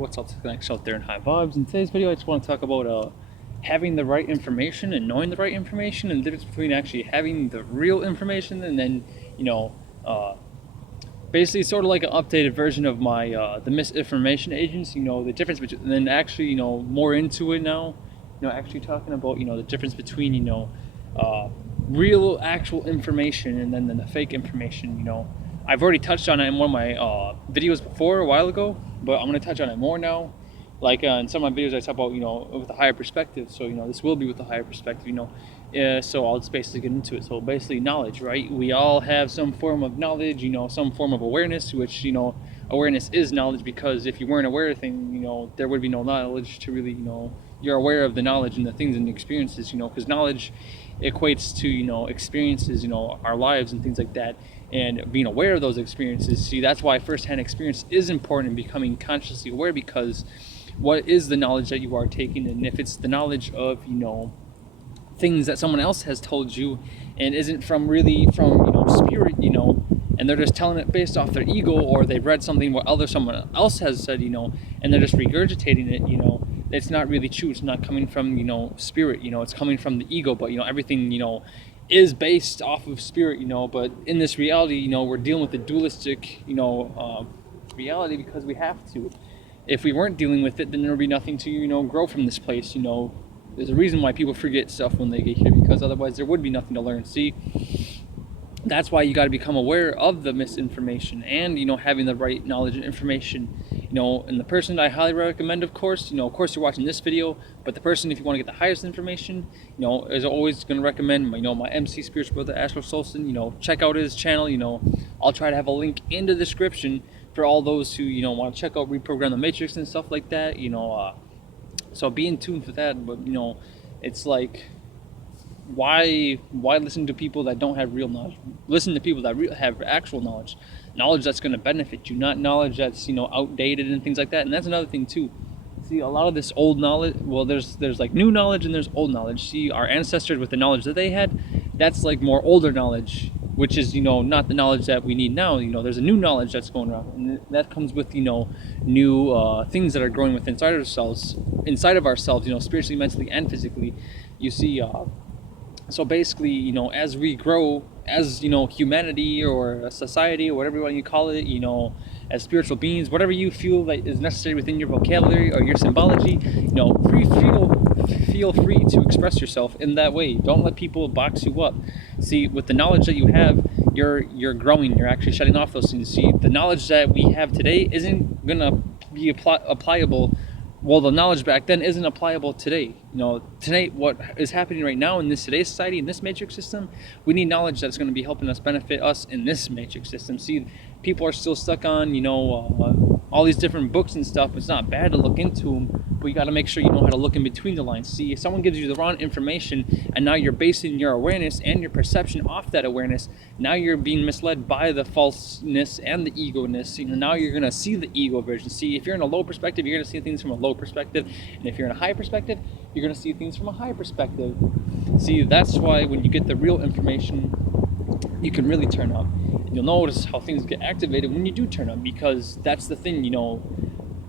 What's up, Connects out there in high vibes? In today's video, I just want to talk about having the right information and knowing the right information, and the difference between actually having the real information and then, uh, basically sort of like an updated version of my the misinformation agents. The difference between, and then actually, more into it now. Actually talking about the difference between real actual information and then the fake information. I've already touched on it in one of my videos before a while ago, but I'm going to touch on it more now. Like in some of my videos, I talk about with a higher perspective. So this will be with a higher perspective. So I'll just basically get into it. So basically, knowledge, right? We all have some form of knowledge. Some form of awareness, which awareness is knowledge. Because if you weren't aware of things, there would be no knowledge to really, you're aware of the knowledge and the things and the experiences. Because knowledge equates to experiences, our lives and things like that. And being aware of those experiences, that's why firsthand experience is important in becoming consciously aware, because what is the knowledge that you are taking? And if it's the knowledge of things that someone else has told you and isn't from spirit, and they're just telling it based off their ego, or they've read something what someone else has said, and they're just regurgitating it, it's not really true. It's not coming from spirit, it's coming from the ego. But everything is based off of spirit, but in this reality, we're dealing with the dualistic, reality, because we have to. If we weren't dealing with it, then there would be nothing to, grow from this place. There's a reason why people forget stuff when they get here, because otherwise there would be nothing to learn. That's why you got to become aware of the misinformation and, having the right knowledge and information. And the person I highly recommend, of course, you're watching this video, but the person, if you want to get the highest information, is always going to recommend, my MC spiritual brother, Astro Solson. Check out his channel. I'll try to have a link in the description for all those who, want to check out Reprogram the Matrix and stuff like that, so be in tune for that. But, it's like, why listen to people that don't have real knowledge? Listen to people that have actual knowledge that's going to benefit you, not knowledge that's outdated and things like that. And that's another thing too. See, a lot of this old knowledge, well, there's like new knowledge and there's old knowledge. See, our ancestors, with the knowledge that they had, that's like more older knowledge, which is not the knowledge that we need now. There's a new knowledge that's going around, and that comes with new things that are growing within inside of ourselves, spiritually, mentally, and physically. You see, so basically, as we grow as humanity or a society or whatever you want to call it, as spiritual beings, whatever you feel that is necessary within your vocabulary or your symbology, feel free to express yourself in that way. Don't let people box you up. See, with the knowledge that you have, you're growing. You're actually shutting off those things. See, the knowledge that we have today isn't gonna be applicable. Well, the knowledge back then isn't applicable today. Today, what is happening right now in today's society, in this matrix system, we need knowledge that's going to be helping us benefit us in this matrix system. See, people are still stuck on, all these different books and stuff. It's not bad to look into them, but you got to make sure you know how to look in between the lines. See, if someone gives you the wrong information and now you're basing your awareness and your perception off that awareness, now you're being misled by the falseness and the ego-ness. Now you're going to see the ego version. See, if you're in a low perspective, you're going to see things from a low perspective. And if you're in a high perspective, you're going to see things from a high perspective. See, that's why when you get the real information, you can really turn up. You'll notice how things get activated when you do turn up, because that's the thing,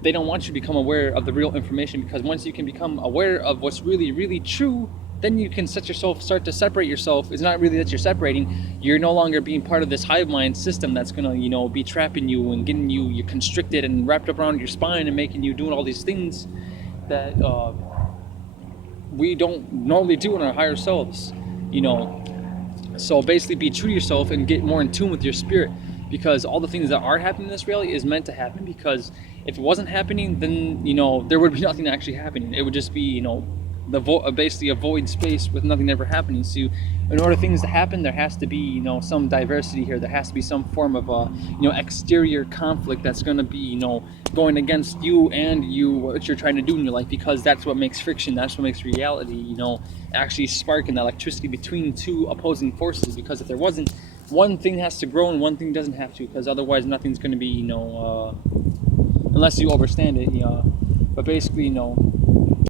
they don't want you to become aware of the real information, because once you can become aware of what's really, really true, then you can start to separate yourself. It's not really that you're separating. You're no longer being part of this hive mind system that's going to, be trapping you and getting you constricted and wrapped up around your spine and making you doing all these things that we don't normally do in our higher selves, So basically be true to yourself and get more in tune with your spirit, because all the things that are happening in this reality is meant to happen. Because if it wasn't happening, then, there would be nothing actually happening. It would just be, basically a void space with nothing ever happening. So in order for things to happen, there has to be, some diversity here. There has to be some form of, exterior conflict that's going to be, going against you and what you're trying to do in your life, because that's what makes friction. That's what makes reality, actually sparking the electricity between two opposing forces. Because if there wasn't, one thing has to grow and one thing doesn't have to, because otherwise nothing's going to be, unless you understand it, but basically,